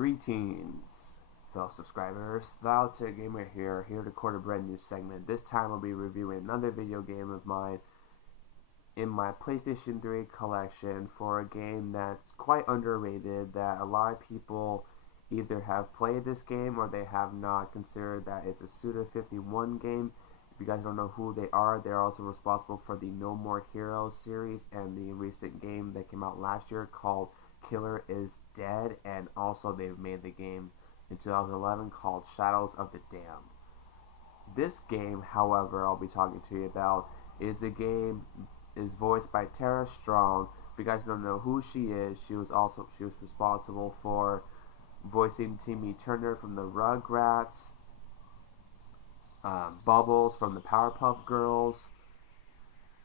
Greetings, fellow subscribers. Thyultimategamer here to record a brand new segment. This time I'll be reviewing another video game of mine in my PlayStation 3 collection for a game that's quite underrated, that a lot of people either have played this game or they have not considered that it's a Suda51 game. If you guys don't know who they are, they're also responsible for the No More Heroes series and the recent game that came out last year called Killer is Dead, and also they've made the game in 2011 called Shadows of the Damned. This game, however, I'll be talking to you about is voiced by Tara Strong. If you guys don't know who she is, she was responsible for voicing Timmy Turner from the Rugrats, Bubbles from the Powerpuff Girls,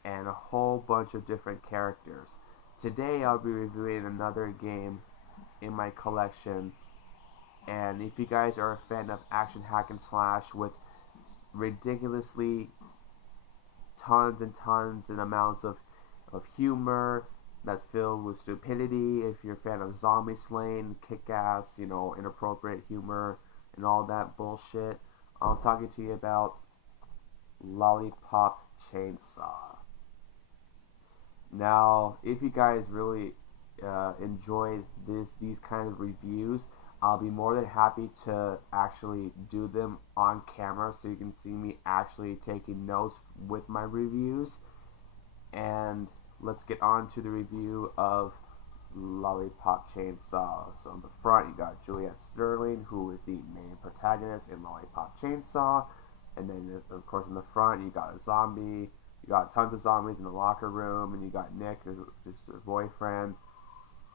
and a whole bunch of different characters. Today I'll be reviewing another game in my collection, and if you guys are a fan of action hack and slash with ridiculously tons and amounts of humor that's filled with stupidity, if you're a fan of zombie slaying, kick-ass, inappropriate humor and all that bullshit, I'm talking to you about Lollipop Chainsaw. Now, if you guys really enjoy these kind of reviews, I'll be more than happy to actually do them on camera so you can see me actually taking notes with my reviews. And let's get on to the review of Lollipop Chainsaw. So on the front you got Juliet Sterling, who is the main protagonist in Lollipop Chainsaw, and then of course in the front you got a zombie. You got tons of zombies in the locker room, and you got Nick, who's her boyfriend.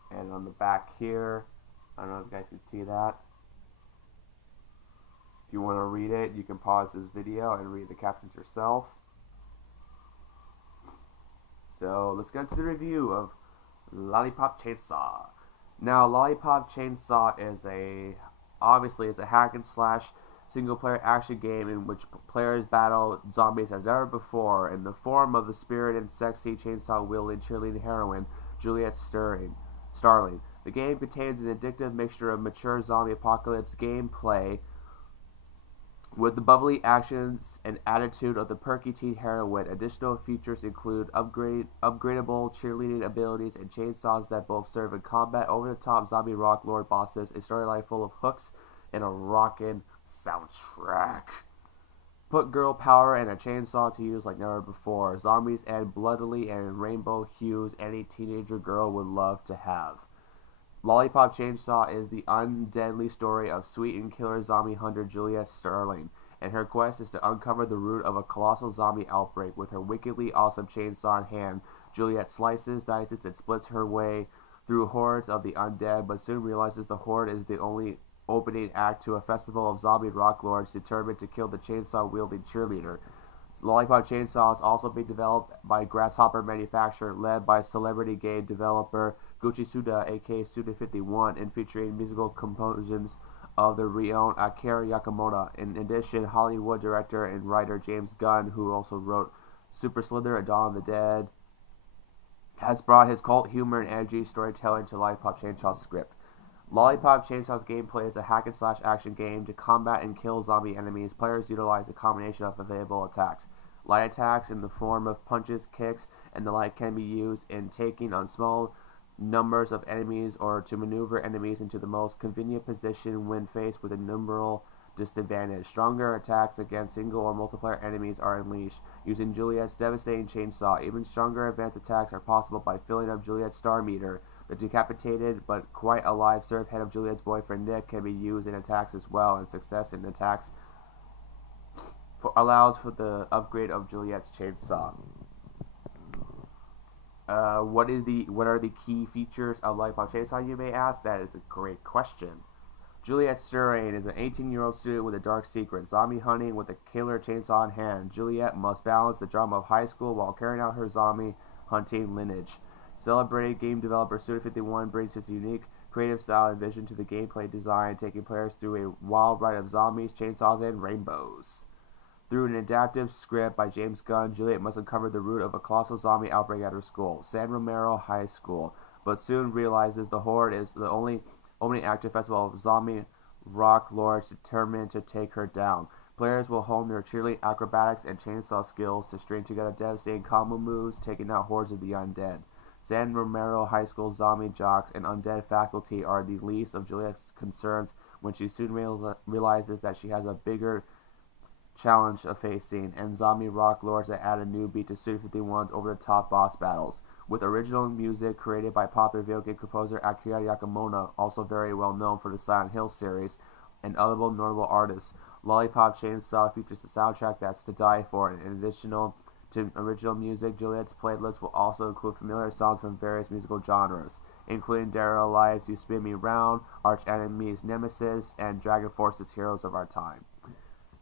And on the back here, I don't know if you guys can see that. If you want to read it, you can pause this video and read the captions yourself. So let's get into the review of Lollipop Chainsaw. Now, Lollipop Chainsaw is obviously a hack and slash single-player action game in which players battle zombies as never before in the form of the spirit and sexy chainsaw-wielding cheerleading heroine, Juliet Starling. The game contains an addictive mixture of mature zombie apocalypse gameplay with the bubbly actions and attitude of the perky teen heroine. Additional features include upgradable cheerleading abilities and chainsaws that both serve in combat, over-the-top zombie rock lord bosses, a storyline full of hooks, and a rockin' soundtrack. Put girl power and a chainsaw to use like never before. Zombies and bloodily and rainbow hues any teenager girl would love to have. Lollipop Chainsaw is the undeadly story of sweet and killer zombie hunter Juliet Sterling, and her quest is to uncover the root of a colossal zombie outbreak. With her wickedly awesome chainsaw in hand, Juliet slices, dices, and splits her way through hordes of the undead, but soon realizes the horde is the only opening act to a festival of zombie rock lords determined to kill the chainsaw-wielding cheerleader. Lollipop Chainsaw is also being developed by Grasshopper Manufacturer, led by celebrity game developer Gucci Suda, aka Suda51, and featuring musical compositions of the renowned Akira Yamamoto. In addition, Hollywood director and writer James Gunn, who also wrote Super Slither and Dawn of the Dead, has brought his cult humor and edgy storytelling to Lollipop Chainsaw's script. Lollipop Chainsaw's gameplay is a hack-and-slash action game. To combat and kill zombie enemies, players utilize a combination of available attacks. Light attacks in the form of punches, kicks, and the like can be used in taking on small numbers of enemies or to maneuver enemies into the most convenient position when faced with a numeral disadvantage. Stronger attacks against single or multiplayer enemies are unleashed using Juliet's devastating chainsaw. Even stronger advanced attacks are possible by filling up Juliet's star meter. The decapitated but quite alive served head of Juliet's boyfriend Nick can be used in attacks as well, and success in attacks allows for the upgrade of Juliet's chainsaw. What are the key features of Lollipop Chainsaw, you may ask? That is a great question. Juliet Sterling is an 18-year-old student with a dark secret, zombie hunting with a killer chainsaw in hand. Juliet must balance the drama of high school while carrying out her zombie hunting lineage. Celebrated game developer Suda51 brings his unique creative style and vision to the gameplay design, taking players through a wild ride of zombies, chainsaws, and rainbows. Through an adaptive script by James Gunn, Juliet must uncover the root of a colossal zombie outbreak at her school, San Romero High School, but soon realizes the horde is the only opening act to a festival of zombie rock lords determined to take her down. Players will hone their cheerleading acrobatics and chainsaw skills to string together devastating combo moves, taking out hordes of the undead. San Romero High School zombie jocks and undead faculty are the least of Juliet's concerns when she soon realizes that she has a bigger challenge of facing, and zombie rock lords that add a new beat to Studio 51's over-the-top boss battles. With original music created by popular video game composer Akira Yakamona, also very well known for the Silent Hill series, and other notable artists, Lollipop Chainsaw features a soundtrack that's to die for, and in addition to original music, Juliet's playlist will also include familiar songs from various musical genres, including Daryl Alive's You Spin Me Round, Arch Enemy's Nemesis, and Dragon Force's Heroes of Our Time.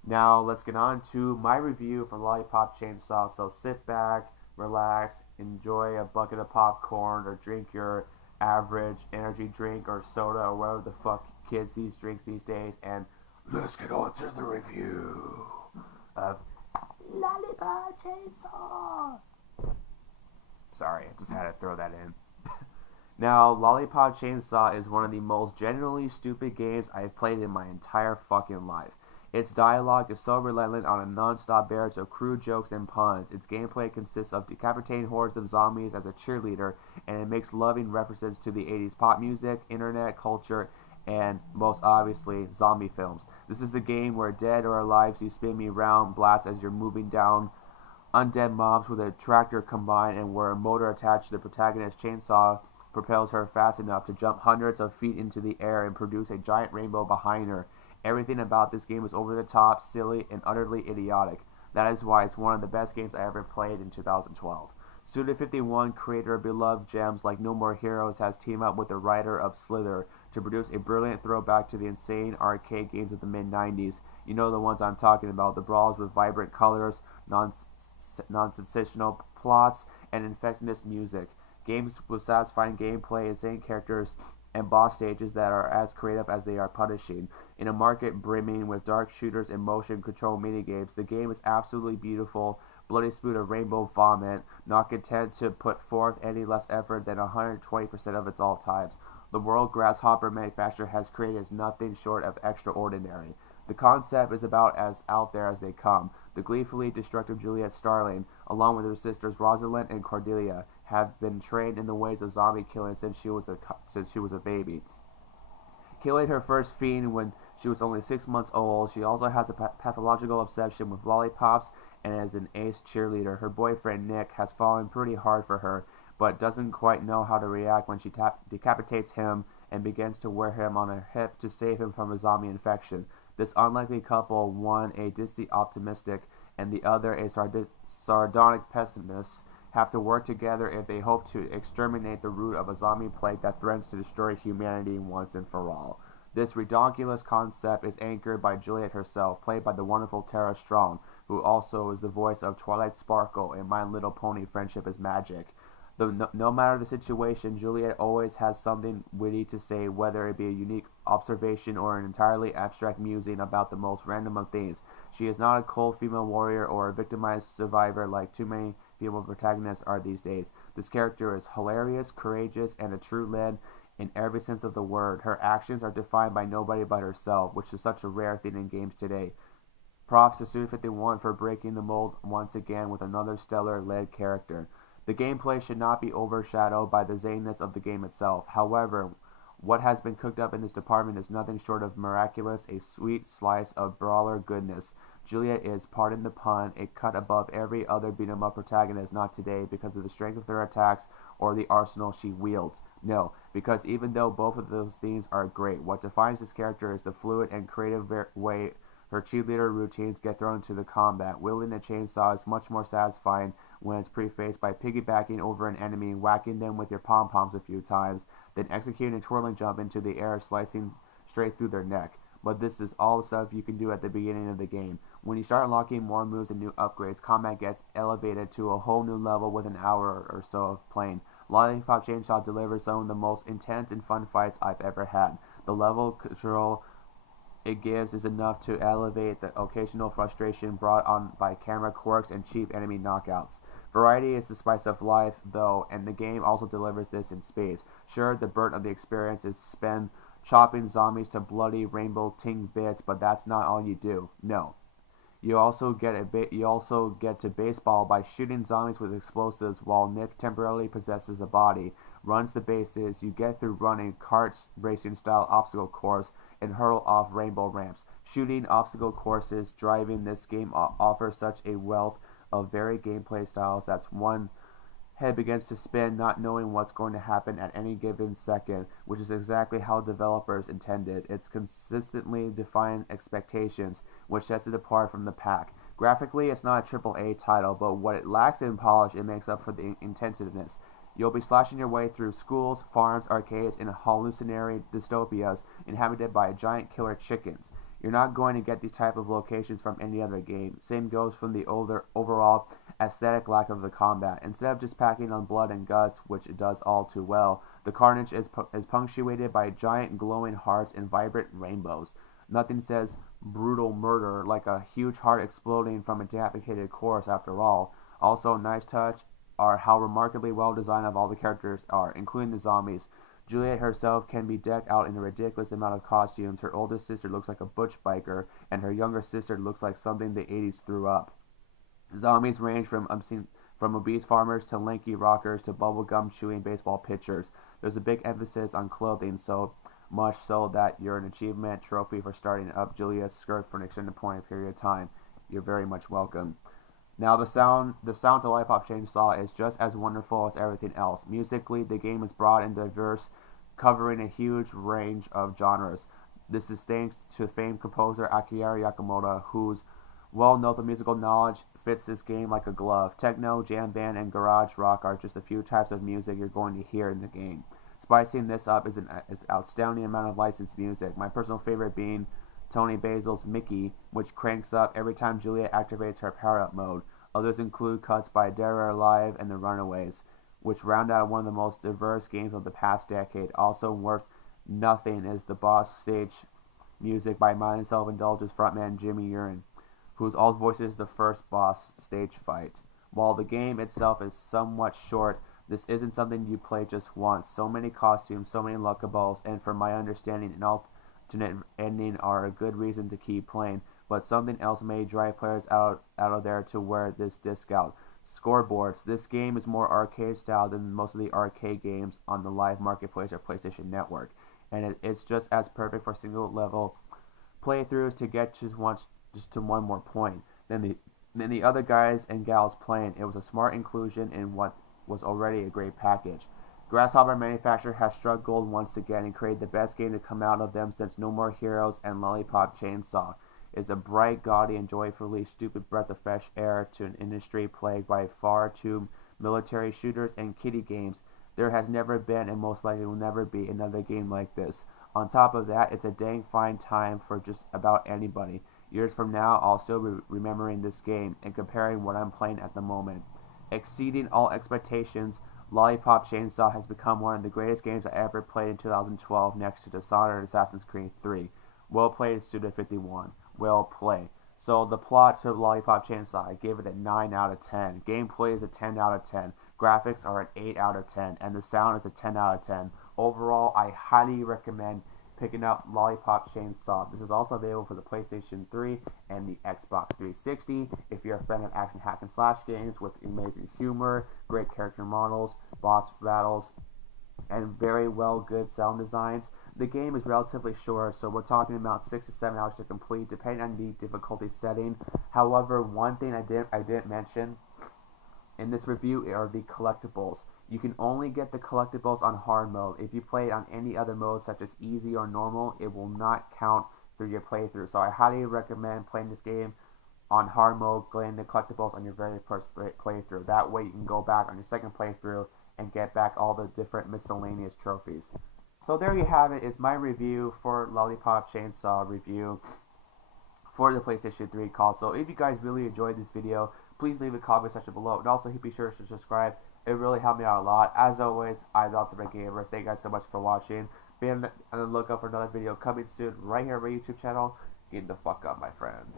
Now, let's get on to my review for Lollipop Chainsaw, so sit back, relax, enjoy a bucket of popcorn, or drink your average energy drink or soda or whatever the fuck kids drinks these days, and let's get on to the review of Lollipop Chainsaw. Sorry, I just had to throw that in. Now, Lollipop Chainsaw is one of the most genuinely stupid games I've played in my entire fucking life. Its dialogue is so relentless on a non-stop barrage of crude jokes and puns. Its gameplay consists of decapitating hordes of zombies as a cheerleader, and it makes loving references to the 80s pop music, internet culture, and most obviously, zombie films. This is a game where dead or alive, so you spin me round, blast as you're moving down undead mobs with a tractor combined, and where a motor attached to the protagonist's chainsaw propels her fast enough to jump hundreds of feet into the air and produce a giant rainbow behind her. Everything about this game is over the top, silly, and utterly idiotic. That is why it's one of the best games I ever played in 2012. Studio 51, creator of beloved gems like No More Heroes, has teamed up with the writer of Slither to produce a brilliant throwback to the insane arcade games of the mid-90s. You know the ones I'm talking about, the brawls with vibrant colors, non-sensational plots, and infectious music. Games with satisfying gameplay, insane characters, and boss stages that are as creative as they are punishing. In a market brimming with dark shooters and motion control minigames, the game is absolutely beautiful, bloody spoon of rainbow vomit, not content to put forth any less effort than 120% of its all times. The world Grasshopper manufacturer has created is nothing short of extraordinary. The concept is about as out there as they come. The gleefully destructive Juliet Starling, along with her sisters Rosalind and Cordelia, have been trained in the ways of zombie killing since she was a baby. Killing her first fiend when she was only 6 months old, she also has a pathological obsession with lollipops, and as an ace cheerleader, her boyfriend Nick has fallen pretty hard for her, but doesn't quite know how to react when she decapitates him and begins to wear him on her hip to save him from a zombie infection. This unlikely couple, one a distant optimistic and the other a sardonic pessimist, have to work together if they hope to exterminate the root of a zombie plague that threatens to destroy humanity once and for all. This redonkulous concept is anchored by Juliet herself, played by the wonderful Tara Strong, who also is the voice of Twilight Sparkle in My Little Pony Friendship is Magic. No matter the situation, Juliet always has something witty to say, whether it be a unique observation or an entirely abstract musing about the most random of things. She is not a cold female warrior or a victimized survivor like too many female protagonists are these days. This character is hilarious, courageous, and a true lead in every sense of the word. Her actions are defined by nobody but herself, which is such a rare thing in games today. Props to Studio 51 for breaking the mold once again with another stellar lead character. The gameplay should not be overshadowed by the zaniness of the game itself. However, what has been cooked up in this department is nothing short of miraculous, a sweet slice of brawler goodness. Juliet is, pardon the pun, a cut above every other beat-em-up protagonist not today because of the strength of their attacks or the arsenal she wields. No, because even though both of those things are great, what defines this character is the fluid and creative way her cheerleader routines get thrown into the combat. Wielding a chainsaw is much more satisfying when it's prefaced by piggybacking over an enemy and whacking them with your pom-poms a few times, then executing a twirling jump into the air, slicing straight through their neck. But this is all the stuff you can do at the beginning of the game. When you start unlocking more moves and new upgrades, combat gets elevated to a whole new level with an hour or so of playing. Lollipop Chainsaw delivers some of the most intense and fun fights I've ever had. The level control it gives is enough to elevate the occasional frustration brought on by camera quirks and cheap enemy knockouts. Variety is the spice of life, though, and the game also delivers this in spades. Sure, the burden of the experience is spent chopping zombies to bloody rainbow-tinged bits, but that's not all you do. No. You also get to baseball by shooting zombies with explosives while Nick temporarily possesses a body, runs the bases. You get through running karts racing style obstacle course and hurl off rainbow ramps. Shooting obstacle courses driving this game offers such a wealth of varied gameplay styles that one head begins to spin, not knowing what's going to happen at any given second, which is exactly how developers intended. It's consistently defying expectations, which sets it apart from the pack. Graphically, it's not a AAA title, but what it lacks in polish, it makes up for the intensiveness. You'll be slashing your way through schools, farms, arcades, and hallucinatory dystopias inhabited by giant killer chickens. You're not going to get these type of locations from any other game. Same goes from the overall aesthetic lack of the combat. Instead of just packing on blood and guts, which it does all too well, the carnage is punctuated by giant glowing hearts and vibrant rainbows. Nothing says brutal murder like a huge heart exploding from a decapitated corpse after all. Also, nice touch are how remarkably well designed of all the characters are, including the zombies. Juliet herself can be decked out in a ridiculous amount of costumes. Her oldest sister looks like a butch biker, and her younger sister looks like something the 80s threw up. Zombies range from obese farmers to lanky rockers to bubblegum chewing baseball pitchers. There's a big emphasis on clothing, so much so that you're an achievement trophy for starting up Juliet's skirt for an extended period of time. You're very much welcome. Now the sound to Lollipop Chainsaw is just as wonderful as everything else. Musically, the game is broad and diverse, covering a huge range of genres. This is thanks to famed composer Akira Yamamoto, whose well-known musical knowledge fits this game like a glove. Techno, jam band, and garage rock are just a few types of music you're going to hear in the game. Spicing this up is an outstanding amount of licensed music, my personal favorite being Tony Basil's Mickey, which cranks up every time Juliet activates her power-up mode. Others include cuts by Dead or Alive and The Runaways, which round out one of the most diverse games of the past decade. Also worth nothing is the boss stage music by Mind Self-Indulge's frontman Jimmy Urine, whose all voices the first boss stage fight. While the game itself is somewhat short, this isn't something you play just once. So many costumes, so many luckaballs, and from my understanding, an alternate ending are a good reason to keep playing, but something else may drive players out of there to wear this disc out. Scoreboards. This game is more arcade style than most of the arcade games on the live marketplace or PlayStation Network, and it's just as perfect for single level playthroughs to get just to one more point than the other guys and gals playing. It was a smart inclusion in what was already a great package. Grasshopper Manufacturer has struck gold once again and created the best game to come out of them since No More Heroes and Lollipop Chainsaw. Is a bright, gaudy, and joyfully stupid breath of fresh air to an industry plagued by far too military shooters and kiddie games. There has never been and most likely will never be another game like this. On top of that, it's a dang fine time for just about anybody. Years from now, I'll still be remembering this game and comparing what I'm playing at the moment. Exceeding all expectations, Lollipop Chainsaw has become one of the greatest games I ever played in 2012 next to Dishonored and Assassin's Creed 3. Well played, Suda51. Well play. So the plot to Lollipop Chainsaw, I gave it a 9 out of 10. Gameplay is a 10 out of 10. Graphics are an 8 out of 10. And the sound is a 10 out of 10. Overall, I highly recommend picking up Lollipop Chainsaw. This is also available for the PlayStation 3 and the Xbox 360. If you're a fan of action hack and slash games with amazing humor, great character models, boss battles, and very good sound designs. The game is relatively short, so we're talking about 6 to 7 hours to complete, depending on the difficulty setting. However, one thing I didn't mention in this review are the collectibles. You can only get the collectibles on hard mode. If you play it on any other mode, such as easy or normal, it will not count through your playthrough. So I highly recommend playing this game on hard mode, getting the collectibles on your very first playthrough. That way you can go back on your second playthrough and get back all the different miscellaneous trophies. So there you have it, is my review for Lollipop Chainsaw review for the PlayStation 3 console. If you guys really enjoyed this video, please leave a comment section below, and also be sure to subscribe. It really helped me out a lot. As always, I'm Thyultimategamer. Thank you guys so much for watching. Be on the lookout for another video coming soon right here on my YouTube channel. Get the fuck up, my friends.